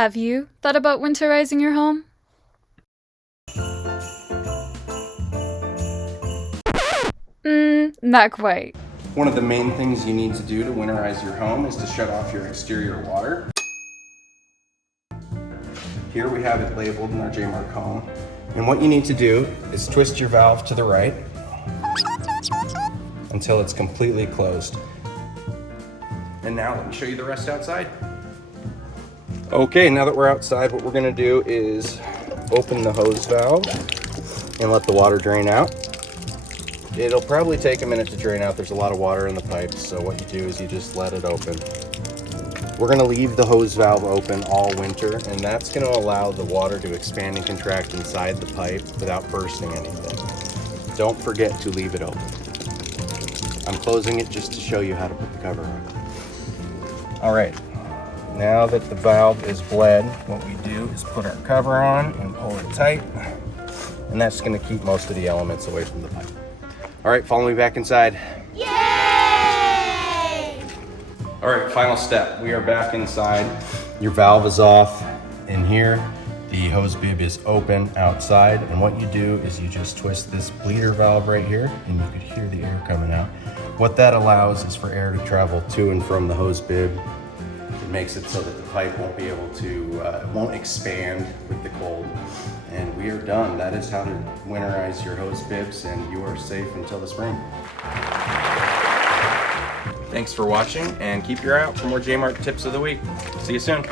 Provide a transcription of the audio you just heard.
Have you thought about winterizing your home? Not quite. One of the main things you need to do to winterize your home is to shut off your exterior water. Here we have it labeled in our Jay Marc home. And what you need to do is twist your valve to the right until it's completely closed. And now let me show you the rest outside. Okay, now that we're outside, what we're gonna do is open the hose valve and let the water drain out. It'll probably take a minute to drain out. There's a lot of water in the pipes, so what you do is you just let it open. We're gonna leave the hose valve open all winter, and that's gonna allow the water to expand and contract inside the pipe without bursting anything. Don't forget to leave it open. I'm closing it just to show you how to put the cover on. All right, now that the valve is bled, what we do is put our cover on and pull it tight, and that's gonna keep most of the elements away from the pipe. All right, follow me back inside. Yay! All right, final step. We are back inside. Your valve is off in here. The hose bib is open outside. And what you do is you just twist this bleeder valve right here, and you could hear the air coming out. What that allows is for air to travel to and from the hose bib. It makes it so that the pipe won't be able to, won't expand with the cold. And we are done. That is how to winterize your hose bibs, and you are safe until the spring. Thanks for watching, and keep your eye out for more JayMarc tips of the week. See you soon.